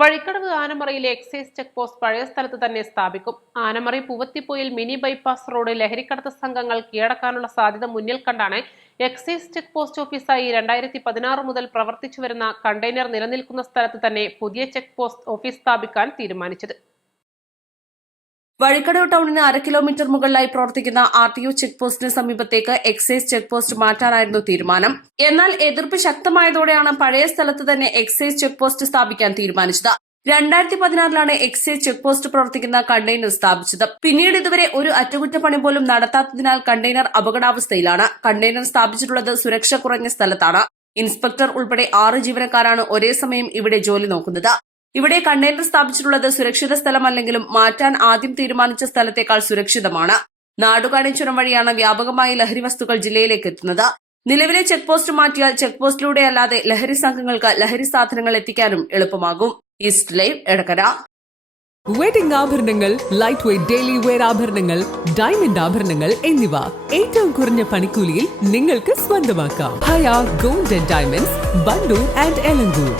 വഴിക്കടവ് ആനമറയിലെ excise check post പഴയ സ്ഥലത്ത് തന്നെ സ്ഥാപിക്കും. Anamari Poovathippoyil mini bypass road ലഹരിക്കടത്ത് സംഘങ്ങൾ കീഴടക്കാനുള്ള സാധ്യത മുന്നിൽ കണ്ടാണ് എക്സൈസ് ചെക്ക് പോസ്റ്റ് ഓഫീസായി രണ്ടായിരത്തി പതിനാറ് മുതൽ പ്രവർത്തിച്ചു വരുന്ന കണ്ടെയ്നർ നിലനിൽക്കുന്ന സ്ഥലത്ത് തന്നെ പുതിയ ചെക്ക് പോസ്റ്റ് ഓഫീസ് സ്ഥാപിക്കാൻ തീരുമാനിച്ചത്. വഴിക്കടവ് ടൗണിന് അര കിലോമീറ്റർ മുകളിലായി പ്രവർത്തിക്കുന്ന ആർ ടി ഒ ചെക്ക് പോസ്റ്റിന് സമീപത്തേക്ക് എക്സൈസ് ചെക്ക് പോസ്റ്റ് മാറ്റാനായിരുന്നു തീരുമാനം. എന്നാൽ എതിർപ്പ് ശക്തമായതോടെയാണ് പഴയ സ്ഥലത്ത് തന്നെ എക്സൈസ് ചെക്ക് പോസ്റ്റ് സ്ഥാപിക്കാൻ തീരുമാനിച്ചത്. രണ്ടായിരത്തി പതിനാറിലാണ് എക്സൈസ് ചെക്ക് പോസ്റ്റ് പ്രവർത്തിക്കുന്ന കണ്ടെയ്നർ സ്ഥാപിച്ചത്. പിന്നീട് ഇതുവരെ ഒരു അറ്റകുറ്റപ്പണി പോലും നടത്താത്തതിനാൽ കണ്ടെയ്നർ അപകടാവസ്ഥയിലാണ്. കണ്ടെയ്നർ സ്ഥാപിച്ചിട്ടുള്ളത് സുരക്ഷ കുറഞ്ഞ സ്ഥലത്താണ്. ഇൻസ്പെക്ടർ ഉൾപ്പെടെ ആറ് ജീവനക്കാരാണ് ഒരേ സമയം ഇവിടെ ജോലി നോക്കുന്നത്. ഇവിടെ കണ്ടെയ്നർ സ്ഥാപിച്ചിട്ടുള്ളത് സുരക്ഷിത സ്ഥലമല്ലെങ്കിലും മാറ്റാൻ ആദ്യം തീരുമാനിച്ച സ്ഥലത്തേക്കാൾ സുരക്ഷിതമാണ്. നാടുകാണി ചുരം വഴിയാണ് വ്യാപകമായി ലഹരി വസ്തുക്കൾ ജില്ലയിലേക്ക് എത്തുന്നത്. നിലവിലെ ചെക്ക് പോസ്റ്റ് മാറ്റിയാൽ ചെക്ക് പോസ്റ്റിലൂടെ അല്ലാതെ ലഹരി സംഘങ്ങൾക്ക് ലഹരി സാധനങ്ങൾ എത്തിക്കാനും എളുപ്പമാകും. ഈസ്റ്റ് ലൈവ് എടക്കര വെഡിംഗ് ആഭരണങ്ങൾ ലൈറ്റ് വെയ്റ്റ് ഡെയിലി വെയർ ആഭരണങ്ങൾ ഡയമണ്ട് ആഭരണങ്ങൾ എന്നിവ. ഏറ്റവും കുറഞ്ഞ പണിക്കൂലിയിൽ നിങ്ങൾക്ക് സ്വന്തമാക്കാം. Haya gold and diamonds Bandur and Elankur